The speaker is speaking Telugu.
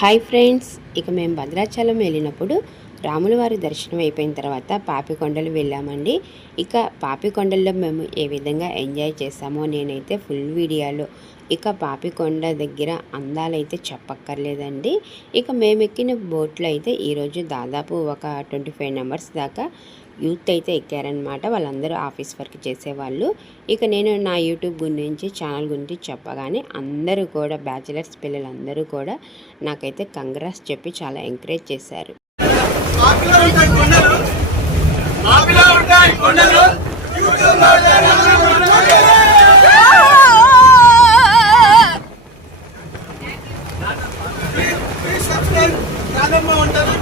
హాయ్ ఫ్రెండ్స్, ఇక మేము భద్రాచలం వెళ్ళినప్పుడు రాముల వారి దర్శనం అయిపోయిన తర్వాత పాపికొండలు వెళ్ళామండి. ఇక పాపికొండల్లో మేము ఏ విధంగా ఎంజాయ్ చేసామో నేనైతే ఫుల్ వీడియోలో ఇక పాపికొండ దగ్గర అందాలైతే చెప్పక్కర్లేదండి. ఇక మేము ఎక్కిన బోట్లో అయితే ఈరోజు దాదాపు ఒక 25 మెంబర్స్ దాకా యూత్ అయితే ఎక్కారనమాట. వాళ్ళందరూ ఆఫీస్ వర్క్ చేసేవాళ్ళు. ఇక నేను నా యూట్యూబ్ గురించి ఛానల్ గురించి చెప్పగానే అందరూ కూడా బ్యాచిలర్స్ పిల్లలందరూ కూడా నాకైతే కంగ్రాట్స్ చెప్పి చాలా ఎంకరేజ్ చేశారు. ఉంటారు